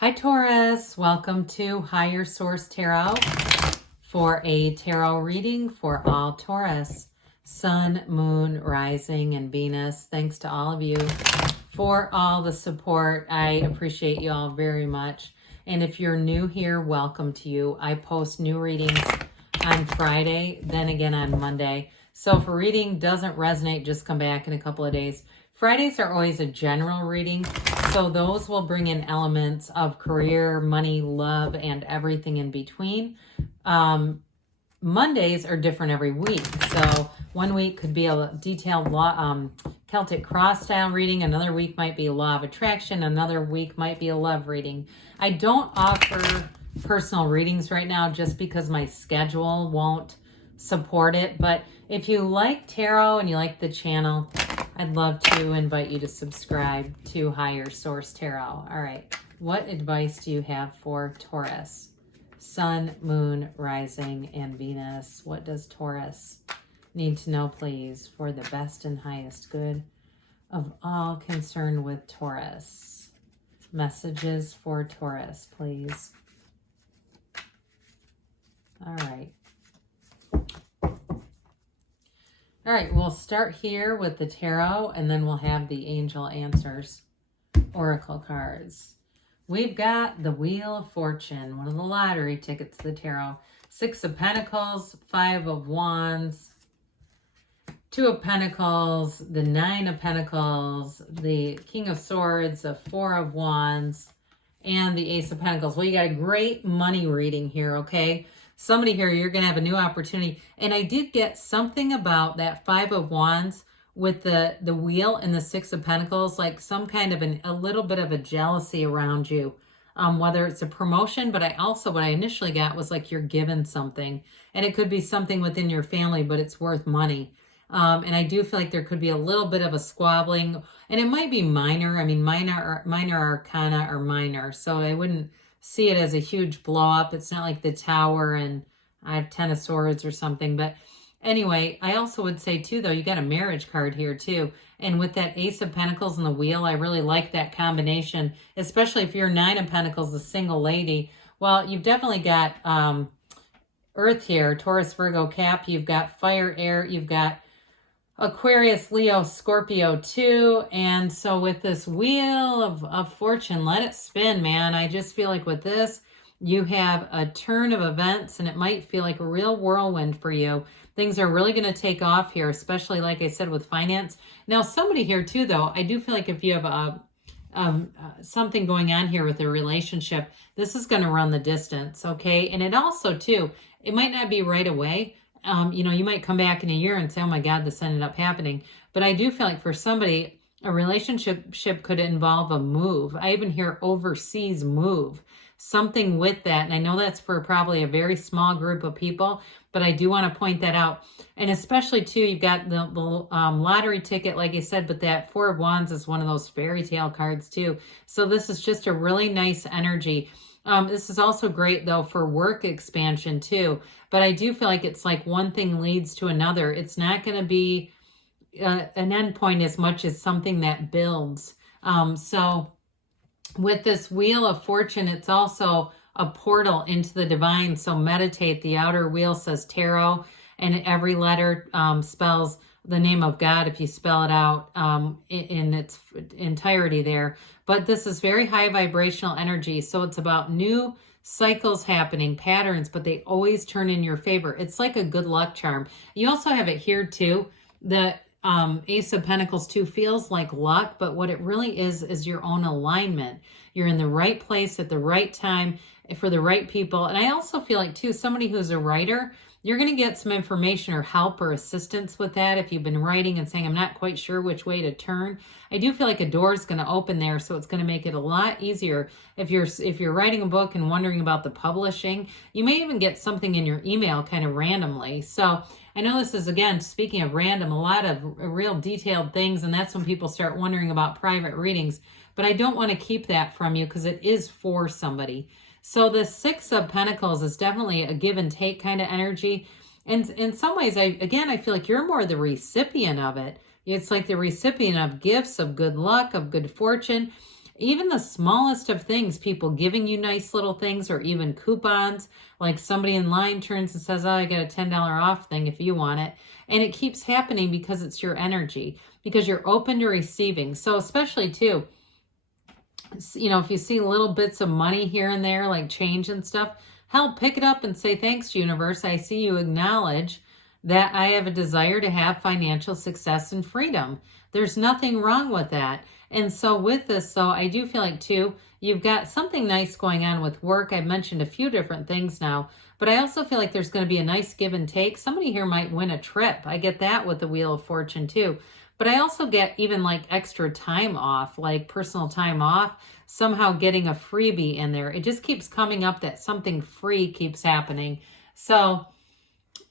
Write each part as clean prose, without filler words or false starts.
Hi Taurus, welcome to Higher Source Tarot for a tarot reading for all Taurus, Sun, Moon, Rising, and Venus. Thanks to all of you for all the support. I appreciate you all very much. And if you're new here, welcome to you. I post new readings on Friday, then again on Monday. So if a reading doesn't resonate, just come back in a couple of days. Fridays are always a general reading, so those will bring in elements of career, money, love, and everything in between. Mondays are different every week. So one week could be a detailed Celtic cross style reading. Another week might be law of attraction. Another week might be a love reading. I don't offer personal readings right now just because my schedule won't support it. But if you like tarot and you like the channel, I'd love to invite you to subscribe to Higher Source Tarot. All right, what advice do you have for Taurus? Sun, Moon, Rising, and Venus. What does Taurus need to know, please, for the best and highest good of all concerned with Taurus? Messages for Taurus, please. All right. All right, we'll start here with the tarot, and then we'll have the angel answers, oracle cards. We've got the Wheel of Fortune, one of the lottery tickets, the tarot. 6 of Pentacles, 5 of Wands, 2 of Pentacles, the 9 of Pentacles, the King of Swords, the 4 of Wands, and the Ace of Pentacles. Well, you got a great money reading here, okay? Somebody here, you're going to have a new opportunity. And I did get something about that 5 of Wands with the wheel and the 6 of Pentacles, like some kind of a little bit of a jealousy around you, whether it's a promotion, but what I initially got was like you're given something. And it could be something within your family, but it's worth money. And I do feel like there could be a little bit of a squabbling, and it might be minor. I mean, minor arcana are minor, so I wouldn't see it as a huge blow up. It's not like the Tower and I have 10 of Swords or something. But anyway, I also would say too, though, you got a marriage card here too. And with that Ace of Pentacles and the wheel, I really like that combination, especially if you're 9 of Pentacles, a single lady. Well, you've definitely got Earth here, Taurus, Virgo, Cap. You've got fire, air. You've got Aquarius, Leo, Scorpio too. And so with this Wheel of Fortune, let it spin, man. I just feel like with this, you have a turn of events, and it might feel like a real whirlwind for you. Things are really going to take off here, especially, like I said, with finance. Now, somebody here too, though, I do feel like if you have something going on here with a relationship, this is going to run the distance, okay? And it also too, it might not be right away. You might come back in a year and say, oh my God, this ended up happening. But I do feel like for somebody, a relationship could involve a move. I even hear overseas move, something with that. And I know that's for probably a very small group of people, but I do want to point that out. And especially too, you've got the lottery ticket, like I said, but that 4 of Wands is one of those fairy tale cards too. So this is just a really nice energy. This is also great, though, for work expansion, too. But I do feel like it's like one thing leads to another. It's not going to be an end point as much as something that builds. So with this Wheel of Fortune, it's also a portal into the divine. So meditate. The outer wheel says tarot, and every letter spells the name of God if you spell it out in its entirety there. But this is very high vibrational energy. So it's about new cycles happening, patterns, but they always turn in your favor. It's like a good luck charm. You also have it here too. The Ace of Pentacles too feels like luck, but what it really is your own alignment. You're in the right place at the right time for the right people. And I also feel like too, somebody who's a writer, you're going to get some information or help or assistance with that. If you've been writing and saying, I'm not quite sure which way to turn, I do feel like a door is going to open there. So it's going to make it a lot easier. If you're writing a book and wondering about the publishing, you may even get something in your email kind of randomly. So I know this is, again, speaking of random, a lot of real detailed things. And that's when people start wondering about private readings. But I don't want to keep that from you because it is for somebody. So the 6 of Pentacles is definitely a give and take kind of energy. And in some ways, I feel like you're more the recipient of it. It's like the recipient of gifts, of good luck, of good fortune. even the smallest of things, people giving you nice little things or even coupons, like somebody in line turns and says, oh, I got a $10 off thing if you want it. And it keeps happening because it's your energy, because you're open to receiving. So especially too, you know, if you see little bits of money here and there, like change and stuff, hell, pick it up and say, thanks, universe. I see you acknowledge that I have a desire to have financial success and freedom. There's nothing wrong with that. And so with this, though, I do feel like, too, you've got something nice going on with work. I've mentioned a few different things now, but I also feel like there's going to be a nice give and take. Somebody here might win a trip. I get that with the Wheel of Fortune, too. But I also get even like extra time off, like personal time off, somehow getting a freebie in there. It just keeps coming up that something free keeps happening. So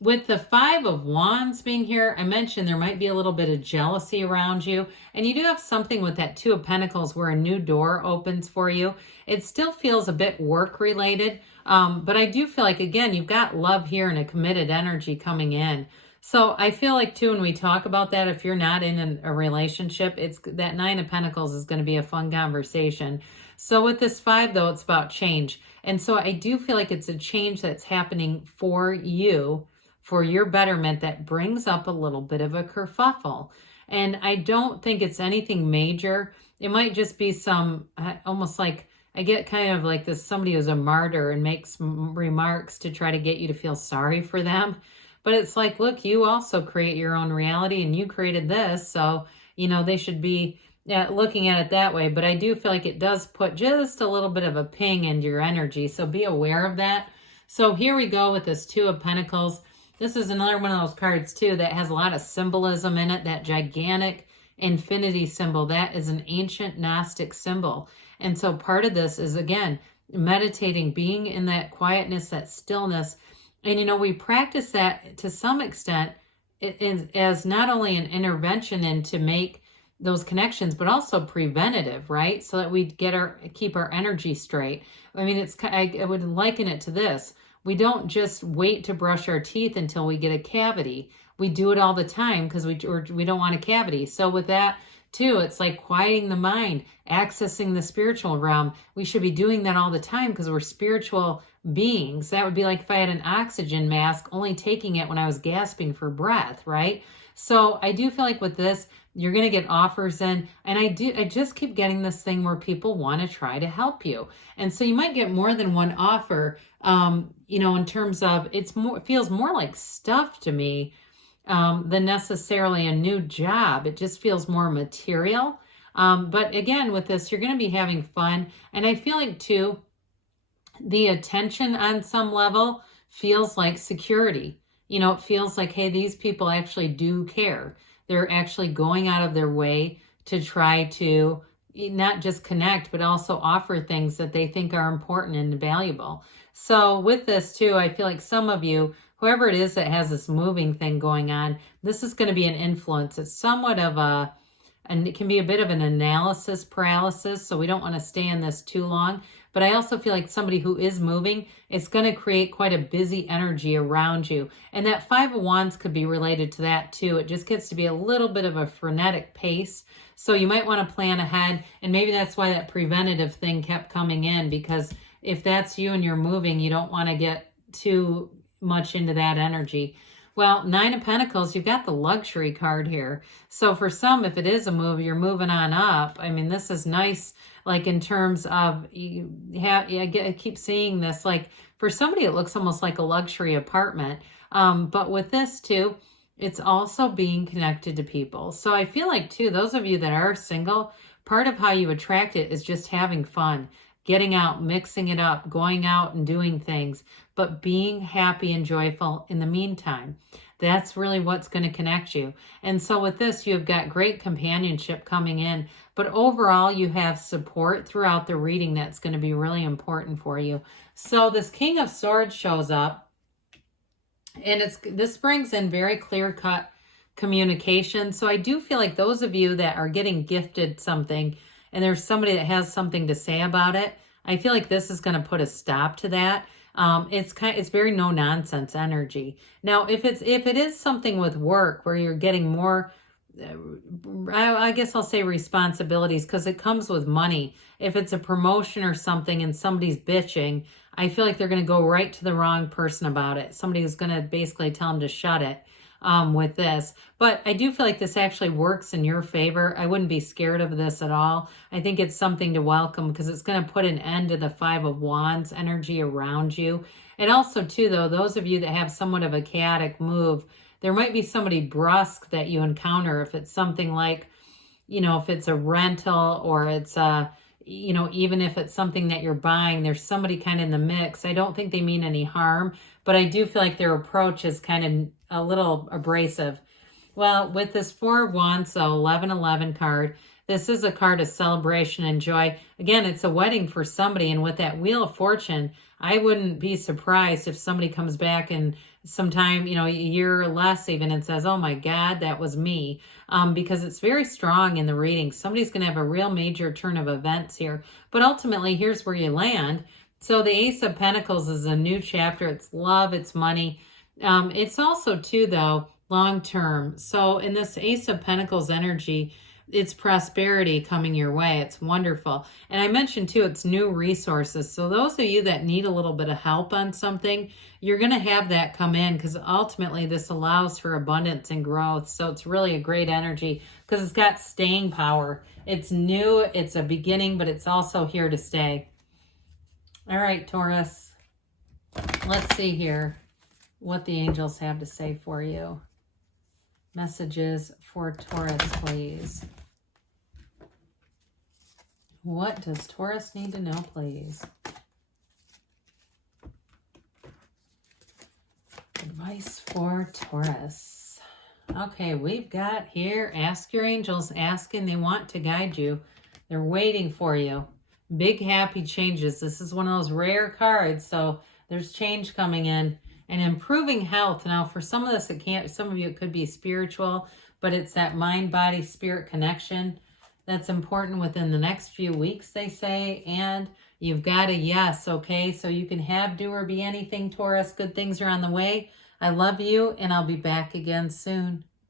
with the Five of Wands being here, I mentioned there might be a little bit of jealousy around you. And you do have something with that Two of Pentacles where a new door opens for you. It still feels a bit work related. But I do feel like, again, you've got love here and a committed energy coming in. So I feel like, too, when we talk about that, if you're not in a relationship, it's that Nine of Pentacles is going to be a fun conversation. So with this five, though, it's about change. And so I do feel like it's a change that's happening for you, for your betterment, that brings up a little bit of a kerfuffle. And I don't think it's anything major. It might just be some, almost like, I get kind of like this, somebody who's a martyr and makes remarks to try to get you to feel sorry for them. But it's like, look, you also create your own reality and you created this. So, you know, they should be looking at it that way. But I do feel like it does put just a little bit of a ping into your energy. So be aware of that. So here we go with this Two of Pentacles. This is another one of those cards, too, that has a lot of symbolism in it. That gigantic infinity symbol. That is an ancient Gnostic symbol. And so part of this is, again, meditating, being in that quietness, that stillness. And, you know, we practice that to some extent as not only an intervention and to make those connections, but also preventative, right? So that we keep our energy straight. I mean, I would liken it to this. We don't just wait to brush our teeth until we get a cavity. We do it all the time because we don't want a cavity. So with that, too, it's like quieting the mind, accessing the spiritual realm. We should be doing that all the time because we're spiritual beings. That would be like if I had an oxygen mask, only taking it when I was gasping for breath, right? So I do feel like with this, you're going to get offers in. And I just keep getting this thing where people want to try to help you. And so you might get more than one offer, you know, in terms of it feels more like stuff to me than necessarily a new job. It just feels more material. But again, with this, you're going to be having fun. And I feel like, too, the attention on some level feels like security. You know, it feels like, hey, these people actually do care. They're actually going out of their way to try to not just connect, but also offer things that they think are important and valuable. So with this, too, I feel like some of you, whoever it is that has this moving thing going on, this is going to be an influence. It's somewhat of and it can be a bit of an analysis paralysis, so we don't want to stay in this too long. But I also feel like somebody who is moving, it's going to create quite a busy energy around you. And that Five of Wands could be related to that too. It just gets to be a little bit of a frenetic pace. So you might want to plan ahead. And maybe that's why that preventative thing kept coming in, because if that's you and you're moving, you don't want to get too much into that energy. Well, Nine of Pentacles, you've got the luxury card here. So for some, if it is a move, you're moving on up. I mean, this is nice, like in terms of, I keep seeing this, like for somebody, it looks almost like a luxury apartment. But with this too, it's also being connected to people. So I feel like too, those of you that are single, part of how you attract it is just having fun, getting out, mixing it up, going out and doing things, but being happy and joyful in the meantime. That's really what's going to connect you. And so with this, you've got great companionship coming in, but overall you have support throughout the reading that's going to be really important for you. So this King of Swords shows up, and this brings in very clear-cut communication. So I do feel like those of you that are getting gifted something, and there's somebody that has something to say about it, I feel like this is going to put a stop to that. It's very no nonsense energy. Now, if it is something with work where you're getting more, I guess I'll say responsibilities, because it comes with money. if it's a promotion or something and somebody's bitching, I feel like they're going to go right to the wrong person about it. Somebody is going to basically tell them to shut it with this. But I do feel like this actually works in your favor. I wouldn't be scared of this at all. I think it's something to welcome because it's going to put an end to the Five of Wands energy around you. And also, too, though, those of you that have somewhat of a chaotic move, there might be somebody brusque that you encounter. If it's something like, you know, if it's a rental or it's a, you know, even if it's something that you're buying, there's somebody kind of in the mix. I don't think they mean any harm, but I do feel like their approach is kind of a little abrasive. Well, with this Four of Wands, so 1111 card, this is a card of celebration and joy. Again, it's a wedding for somebody. And with that Wheel of Fortune, I wouldn't be surprised if somebody comes back and sometime, you know, a year or less even, and says, oh my God, that was me. Because it's very strong in the reading. Somebody's going to have a real major turn of events here. But ultimately, here's where you land. So the Ace of Pentacles is a new chapter. It's love, it's money. It's also, too, though, long term. So in this Ace of Pentacles energy, it's prosperity coming your way. It's wonderful. And I mentioned too, it's new resources. So those of you that need a little bit of help on something, you're going to have that come in because ultimately this allows for abundance and growth. So it's really a great energy because it's got staying power. It's new, it's a beginning, but it's also here to stay. All right, Taurus, let's see here what the angels have to say for you. Messages for Taurus, please. What does Taurus need to know, please? Advice for Taurus. Okay, we've got here, ask your angels, asking they want to guide you. They're waiting for you. Big happy changes. This is one of those rare cards, so there's change coming in. And improving health. Now, for some of this, some of you, it could be spiritual, but it's that mind, body, spirit connection that's important within the next few weeks, they say. And you've got a yes, okay? So you can have, do, or be anything, Taurus. Good things are on the way. I love you, and I'll be back again soon.